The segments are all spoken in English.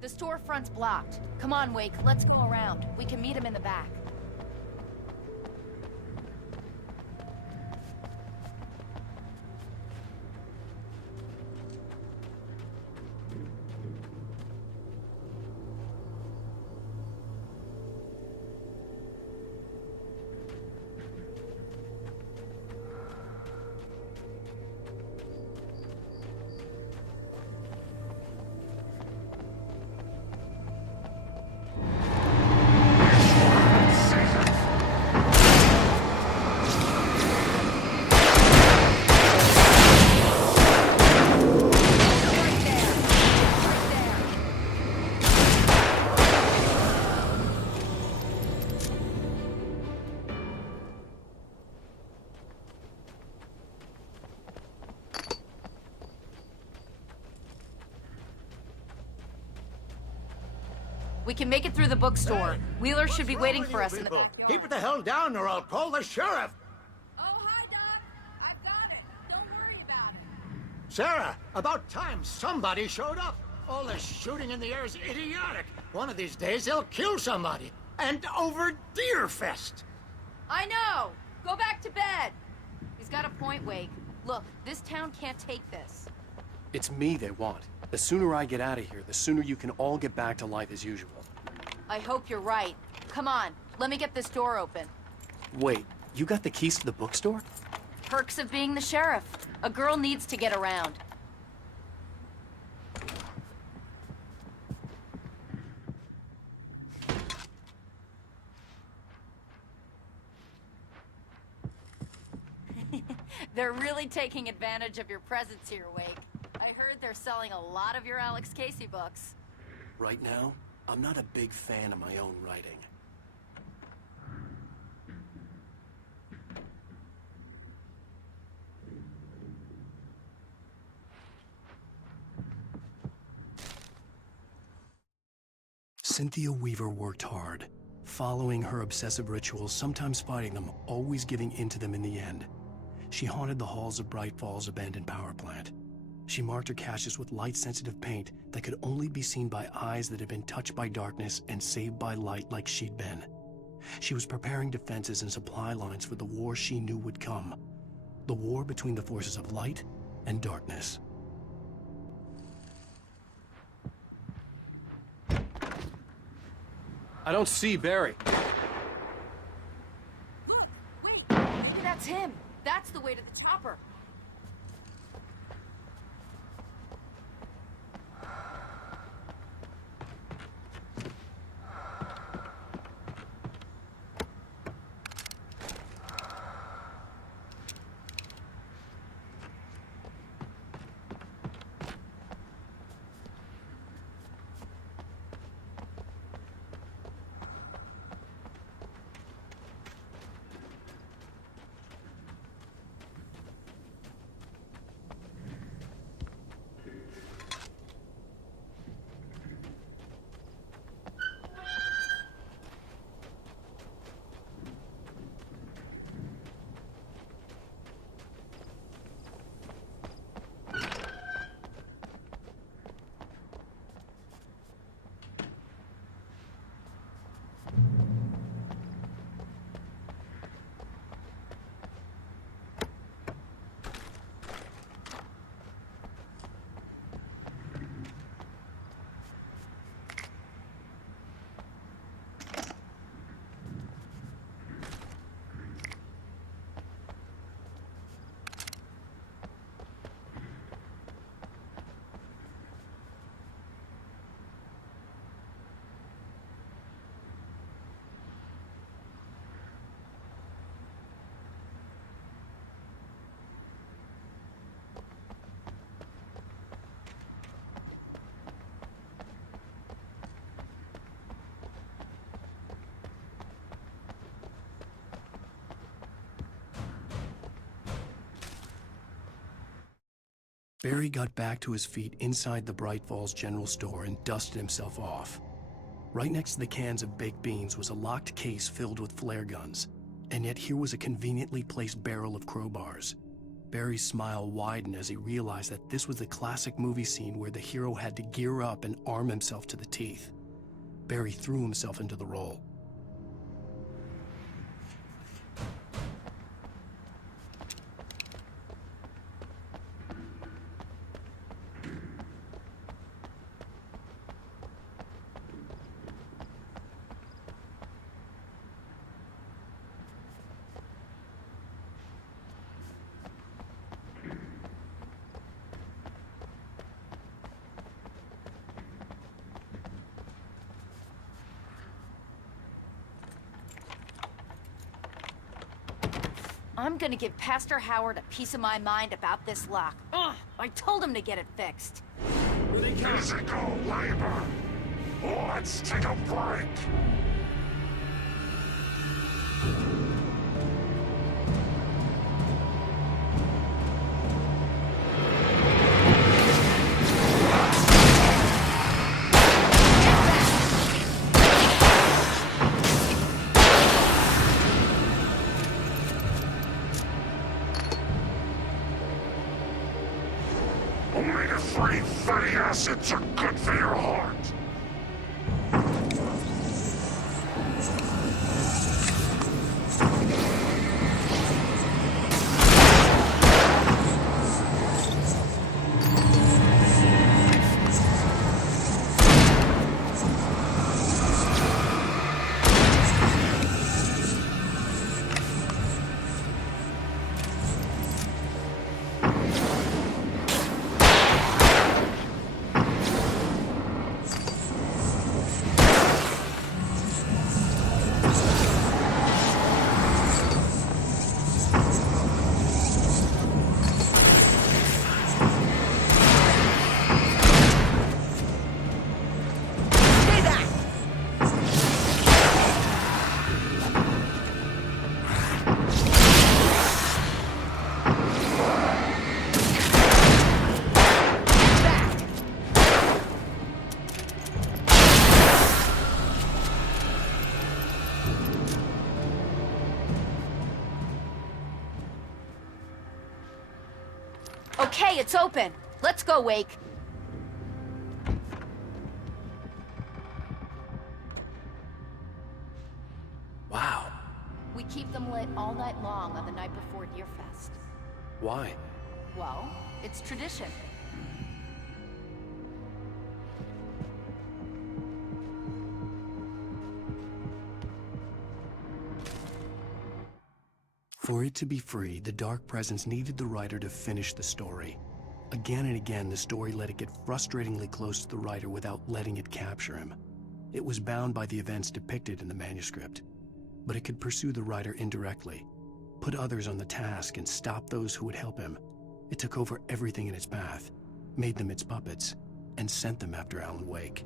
The storefront's blocked. Come on, Wake. Let's go around. We can meet him in the back. We can make it through the bookstore. Wheeler should be waiting for us in the backyard. Keep it the hell down or I'll call the sheriff. Oh, hi, Doc. I've got it. Don't worry about it. Sarah, about time somebody showed up. All this shooting in the air is idiotic. One of these days they'll kill somebody. And over Deerfest. I know. Go back to bed. He's got a point, Wake. Look, this town can't take this. It's me they want. The sooner I get out of here, the sooner you can all get back to life as usual. I hope you're right. Come on, let me get this door open. Wait, you got the keys to the bookstore? Perks of being the sheriff. A girl needs to get around. They're really taking advantage of your presence here, Wake. I heard they're selling a lot of your Alex Casey books. Right now, I'm not a big fan of my own writing. Cynthia Weaver worked hard, following her obsessive rituals, sometimes fighting them, always giving in to them in the end. She haunted the halls of Bright Falls' abandoned power plant. She marked her caches with light-sensitive paint that could only be seen by eyes that had been touched by darkness and saved by light like she'd been. She was preparing defenses and supply lines for the war she knew would come. The war between the forces of light and darkness. I don't see Barry. Look! Wait! Maybe that's him. That's the way to the chopper. Barry got back to his feet inside the Bright Falls General Store and dusted himself off. Right next to the cans of baked beans was a locked case filled with flare guns, and yet here was a conveniently placed barrel of crowbars. Barry's smile widened as he realized that this was the classic movie scene where the hero had to gear up and arm himself to the teeth. Barry threw himself into the role. I'm gonna give Pastor Howard a piece of my mind about this lock. Ugh, I told him to get it fixed. Here they come! Physical labor. Let's take a break. Acids are good for your heart. Okay, it's open. Let's go, Wake. Wow. We keep them lit all night long on the night before Deerfest. Why? Well, it's tradition. For it to be free, the Dark Presence needed the writer to finish the story. Again and again, the story let it get frustratingly close to the writer without letting it capture him. It was bound by the events depicted in the manuscript, but it could pursue the writer indirectly, put others on the task, and stop those who would help him. It took over everything in its path, made them its puppets, and sent them after Alan Wake.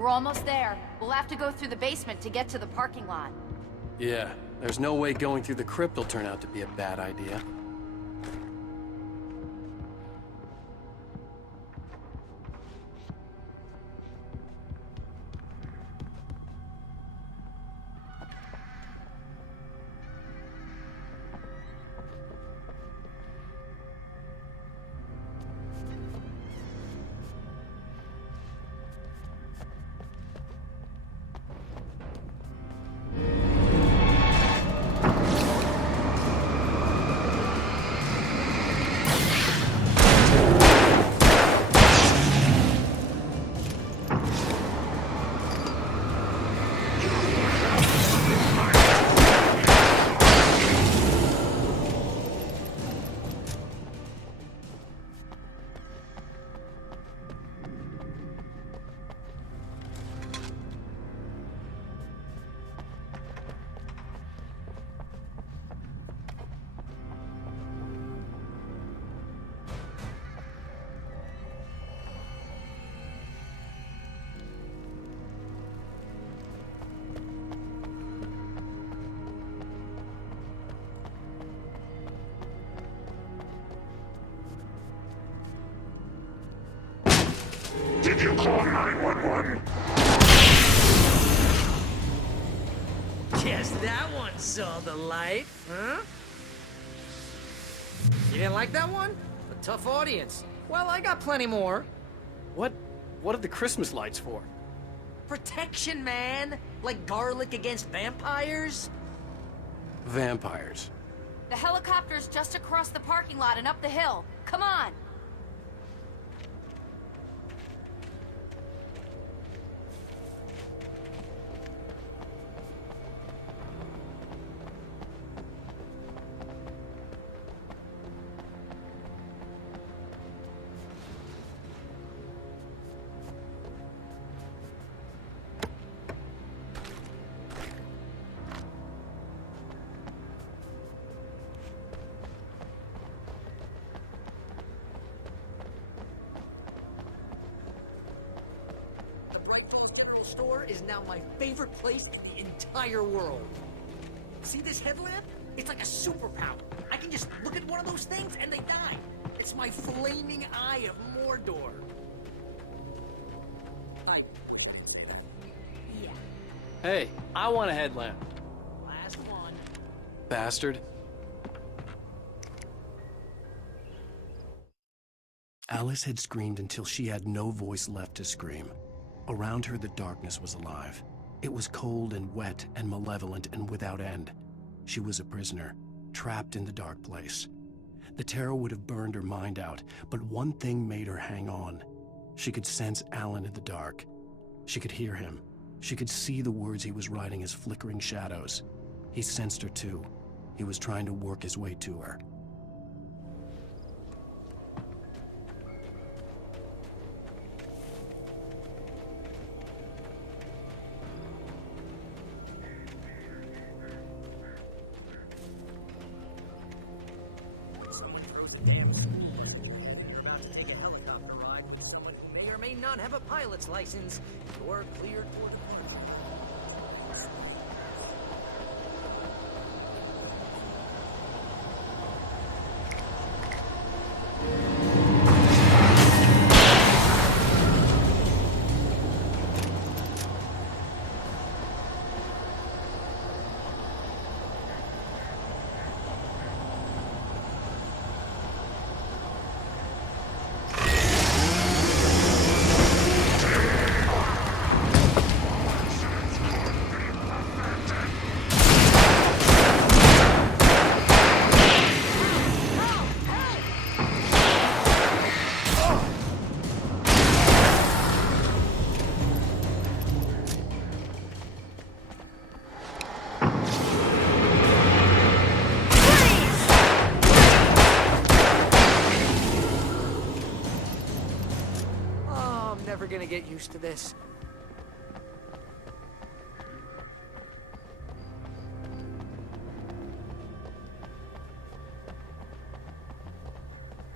We're almost there. We'll have to go through the basement to get to the parking lot. Yeah, there's no way going through the crypt will turn out to be a bad idea. Guess that one saw the light, huh? You didn't like that one? Tough audience. Well, I got plenty more. What are the Christmas lights for? Protection, man! Like garlic against vampires? Vampires. The helicopter's just across the parking lot and up the hill. Come on! The Bright Falls General Store is now my favorite place in the entire world. See this headlamp? It's like a superpower. I can just look at one of those things and they die. It's my flaming eye of Mordor. I wish I didn't say that. Yeah. Hey, I want a headlamp. Last one. Bastard. Alice had screamed until she had no voice left to scream. Around her, the darkness was alive. It was cold and wet and malevolent and without end. She was a prisoner, trapped in the dark place. The terror would have burned her mind out, but one thing made her hang on. She could sense Alan in the dark. She could hear him. She could see the words he was writing as flickering shadows. He sensed her too. He was trying to work his way to her. Someone throws a damn school bus at your head and you're about to take a helicopter ride with someone who may or may not have a pilot's license, you're cleared for departure to Night Springs. No offense, Sheriff.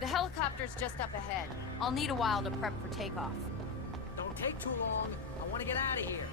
The helicopter's just up ahead. I'll need a while to prep for takeoff. Don't take too long. I want to get out of here.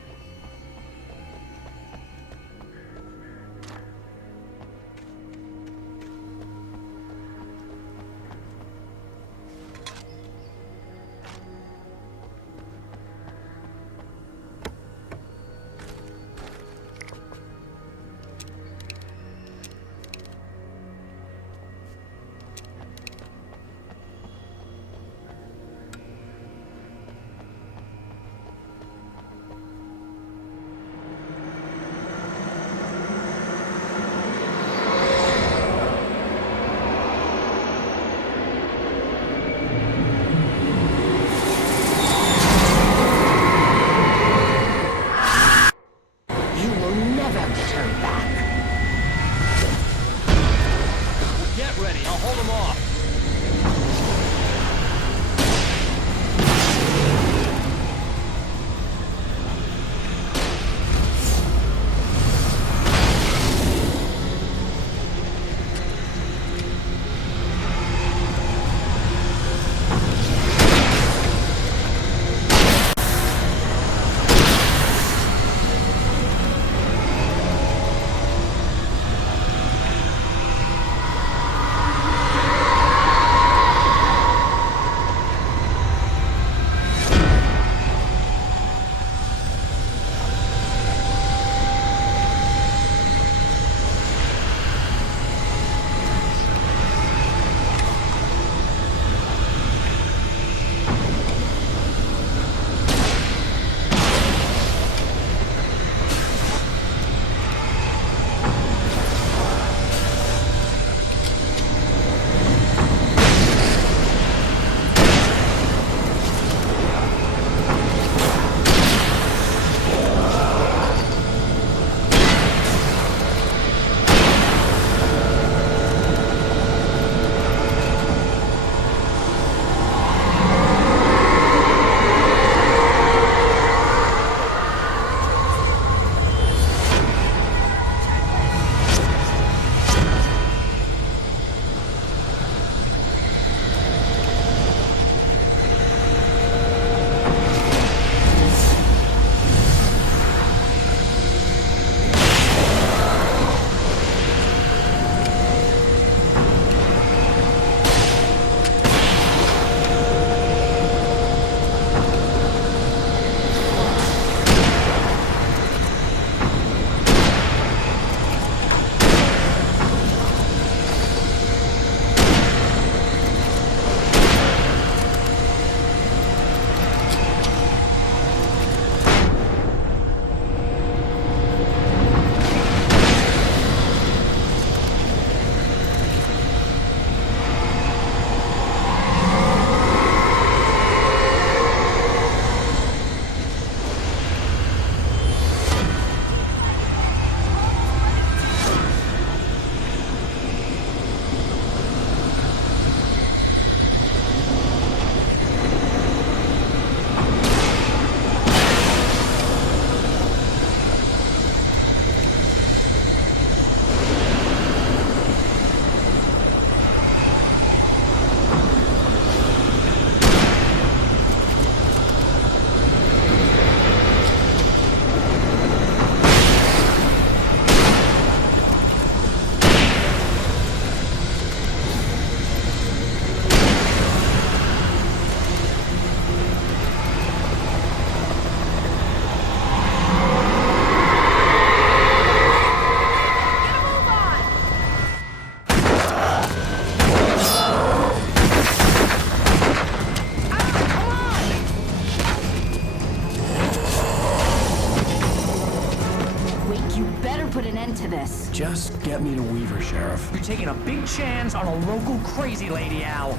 put an end to this. Just get me to Weaver, Sheriff. You're taking a big chance on a local crazy lady, Al.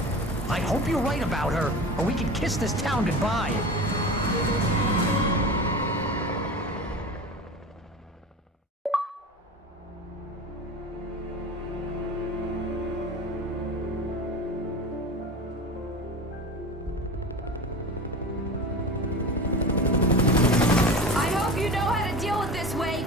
I hope you're right about her, or we can kiss this town goodbye. I hope you know how to deal with this, Wake.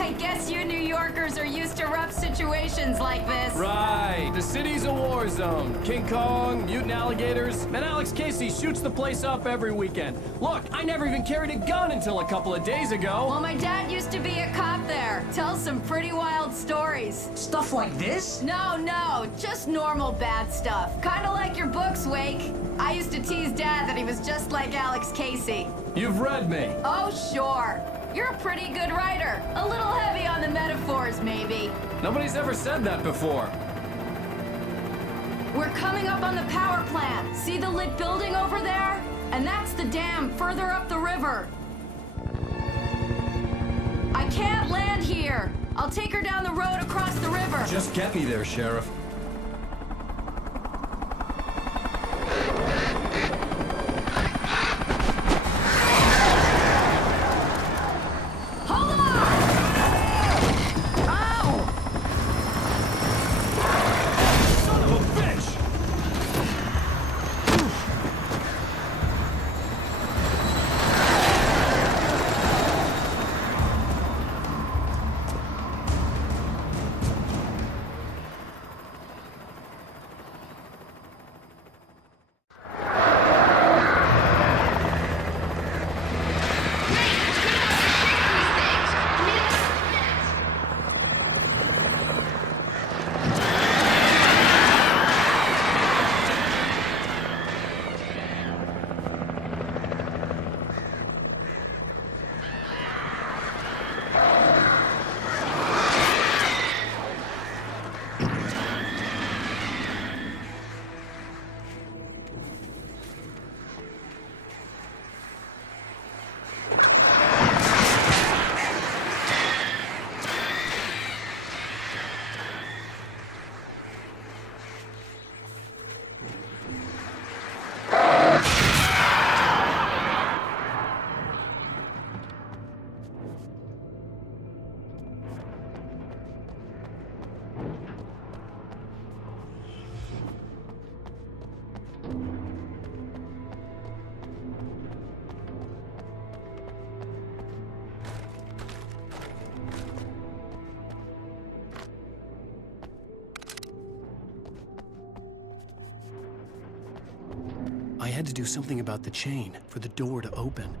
I guess you New Yorkers are used to rough situations like this. Right. The city's a war zone. King Kong, mutant alligators, and Alex Casey shoots the place up every weekend. Look, I never even carried a gun until a couple of days ago. Well, my dad used to be a cop there. Tells some pretty wild stories. Stuff like this? No, just normal bad stuff. Kinda like your books, Wake. I used to tease Dad that he was just like Alex Casey. You've read me. Oh, sure. You're a pretty good writer. A little heavy on the metaphors, maybe. Nobody's ever said that before. We're coming up on the power plant. See the lit building over there? And that's the dam further up the river. I can't land here. I'll take her down the road across the river. Just get me there, Sheriff. Hold on! Son of a bitch! I had to do something about the chain for the door to open.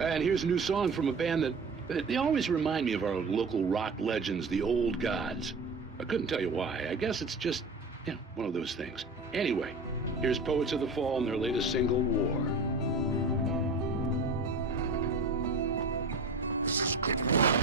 And here's a new song from a band that they always remind me of our local rock legends, the Old Gods. I couldn't tell you why. I guess it's just, one of those things. Anyway, here's Poets of the Fall and their latest single, War. This is good work.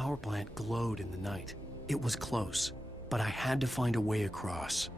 power plant glowed in the night. It was close, but I had to find a way across.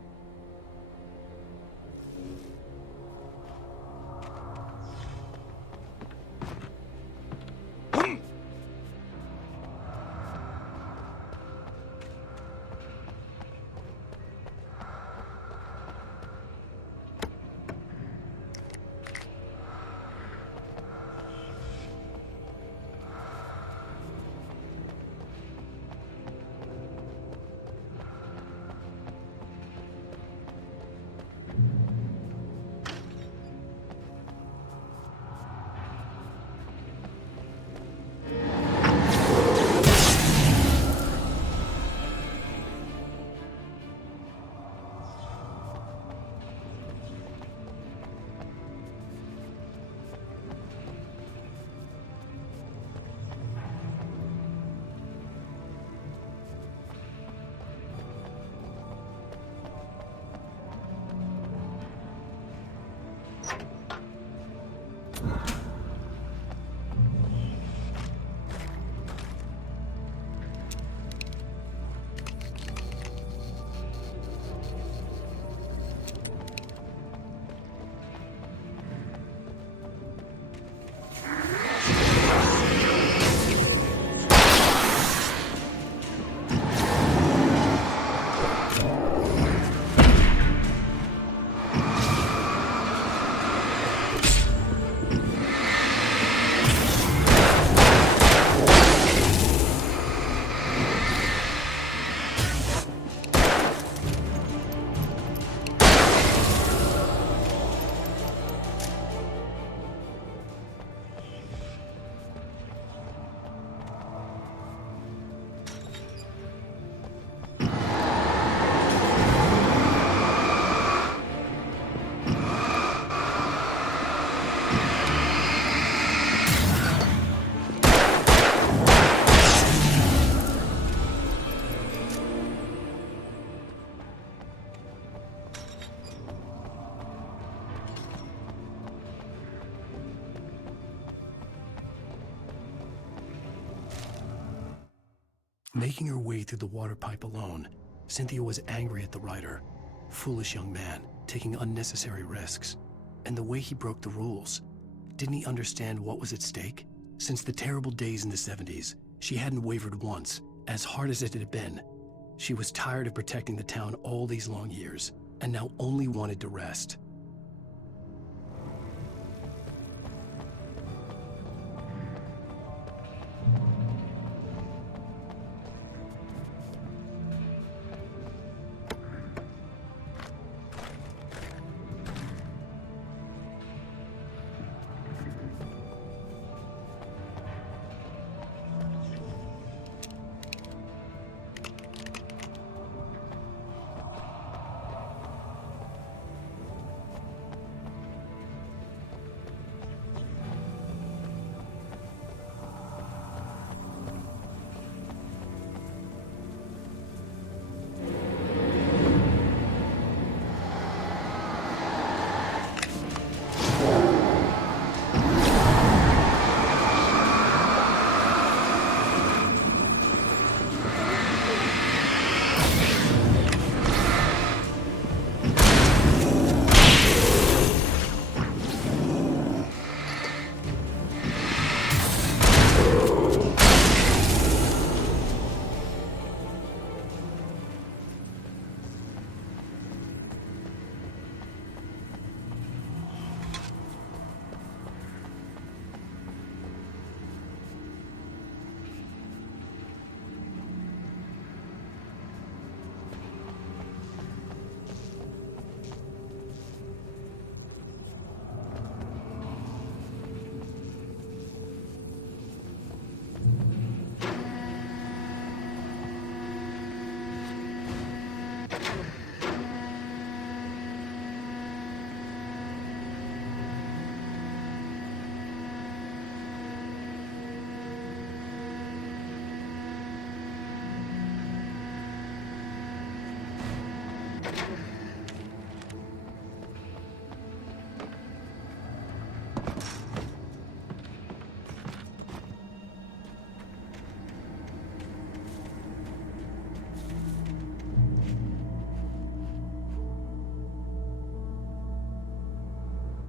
Making her way through the water pipe alone, Cynthia was angry at the rider. Foolish young man, taking unnecessary risks. And the way he broke the rules. Didn't he understand what was at stake? Since the terrible days in the 70s, she hadn't wavered once, as hard as it had been. She was tired of protecting the town all these long years, and now only wanted to rest.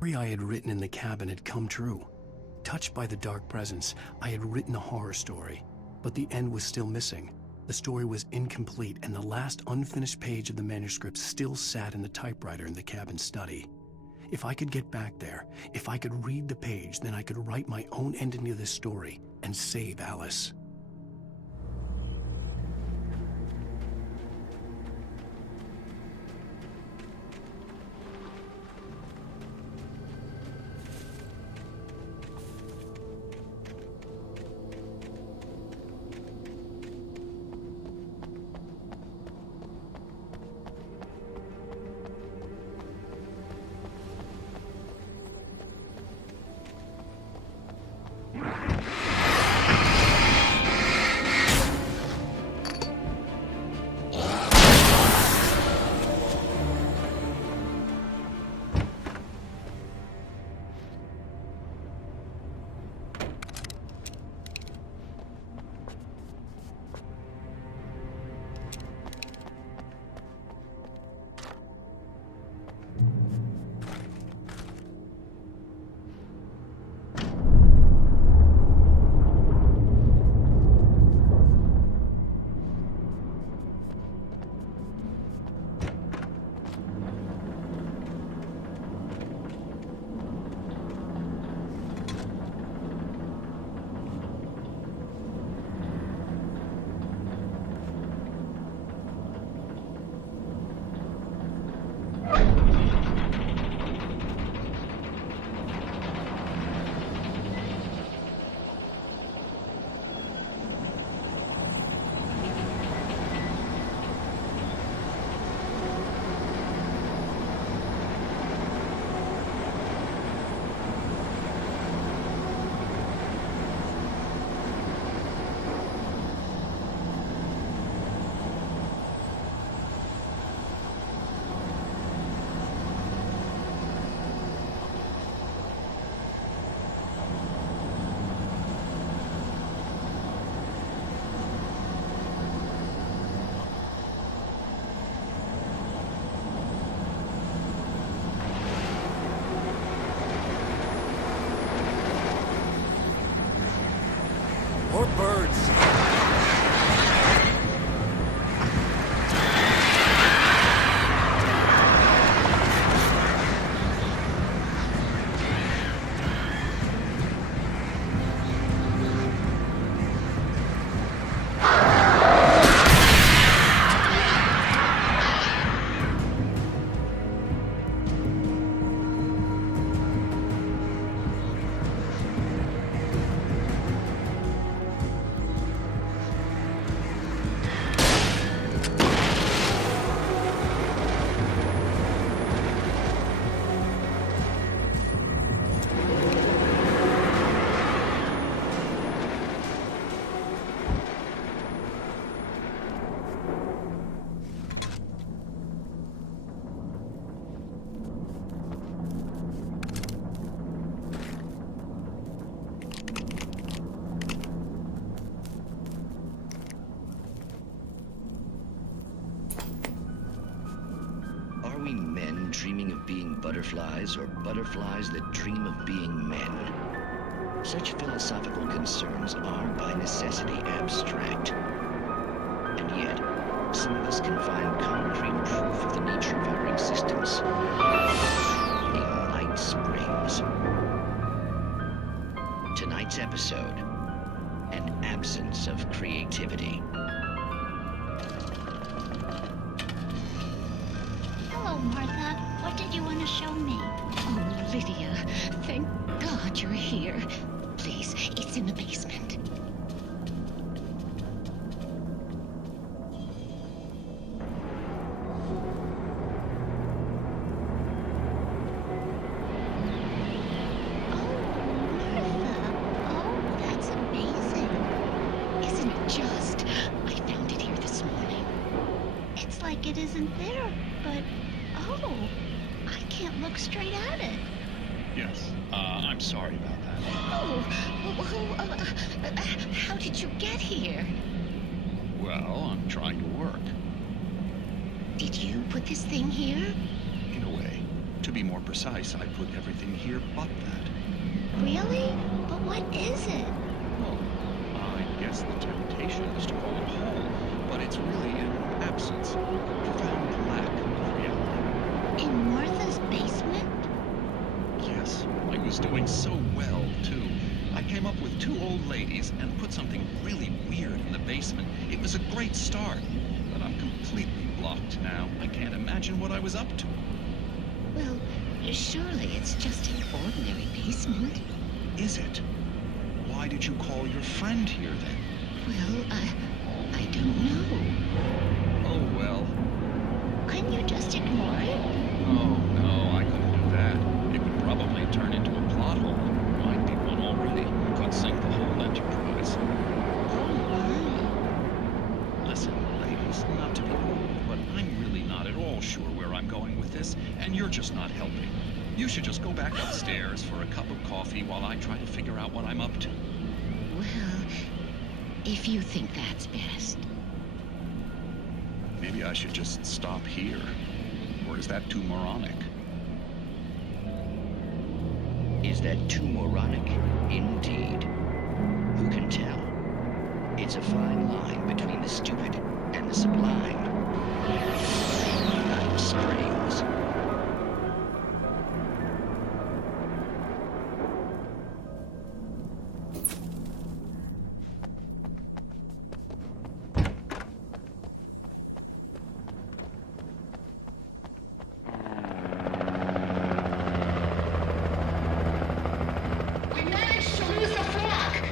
story I had written in the cabin had come true. Touched by the dark presence, I had written a horror story, but the end was still missing. The story was incomplete, and the last unfinished page of the manuscript still sat in the typewriter in the cabin study. If I could get back there, if I could read the page, then I could write my own ending to this story and save Alice. Episode, an absence of creativity. Hello, Martha. What did you want to show me? Oh, Lydia, thank God you're here. Please, it's in the basement. It isn't there, but I can't look straight at it. Yes. I'm sorry about that. How did you get here? Well, I'm trying to work. Did you put this thing here? In a way. To be more precise, I put everything here but that. Really? But what is it? I guess the temptation is to call it home, but it's really an absence, a profound lack of reality. In Martha's basement? Yes, I was doing so well, too. I came up with 2 old ladies and put something really weird in the basement. It was a great start, but I'm completely blocked now. I can't imagine what I was up to. Well, surely it's just an ordinary basement. Is it? Why did you call your friend here, then? Well, I don't know. Oh, well. Couldn't you just ignore it? Oh, no, I don't want that. It would probably turn into a plot hole. Might be one already. Could sink the whole enterprise. Oh, my. Listen, ladies, not to be rude, but I'm really not at all sure where I'm going with this, and you're just not helping. You should just go back upstairs for a cup of coffee while I try to figure out what I'm up to. Well, if you think that's best. Maybe I should just stop here. Or is that too moronic? Is that too moronic? Indeed. Who can tell? It's a fine line between the stupid and the sublime. Strange.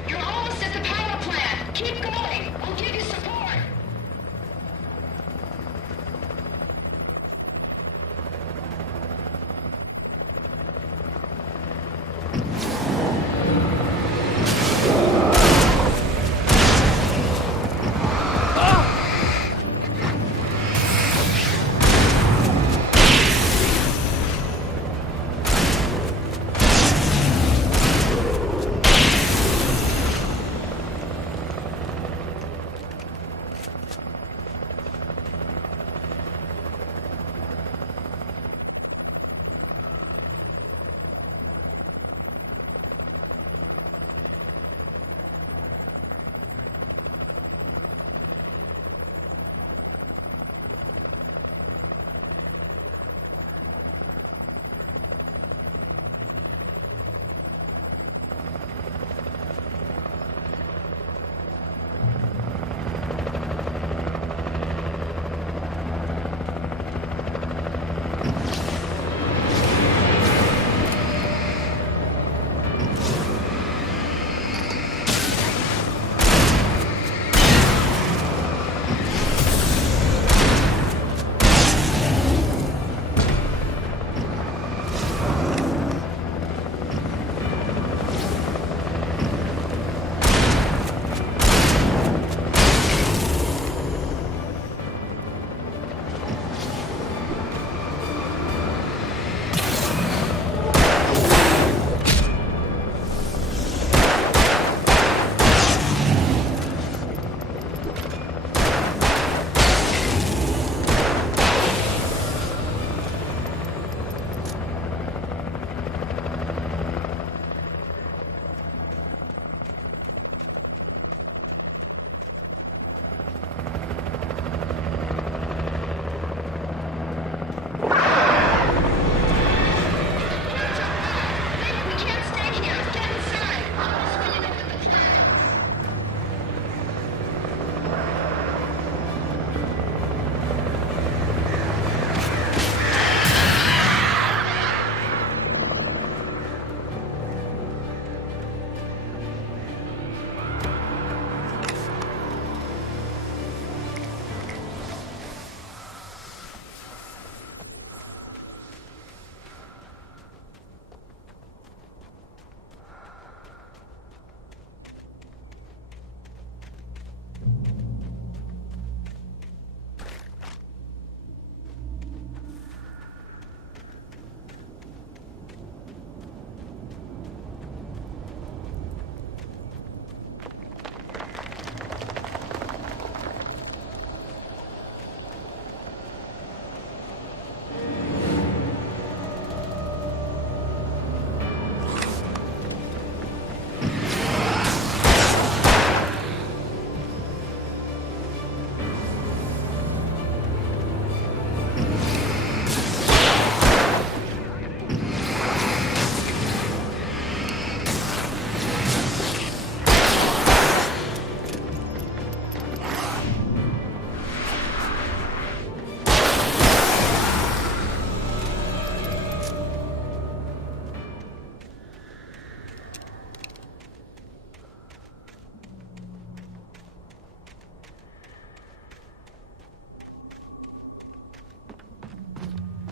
You're almost at the power plant. Keep going. I'll give you support.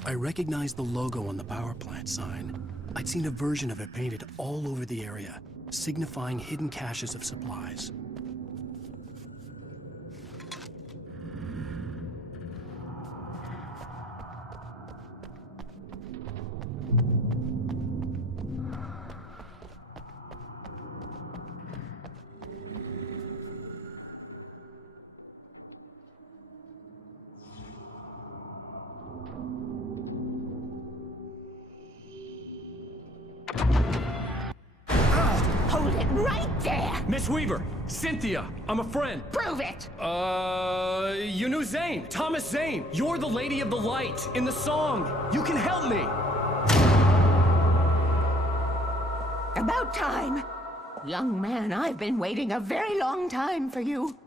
I recognized the logo on the power plant sign. I'd seen a version of it painted all over the area, signifying hidden caches of supplies. Hold it right there! Miss Weaver, Cynthia, I'm a friend. Prove it! You knew Zane, Thomas Zane. You're the Lady of the Light in the song. You can help me. About time. Young man, I've been waiting a very long time for you.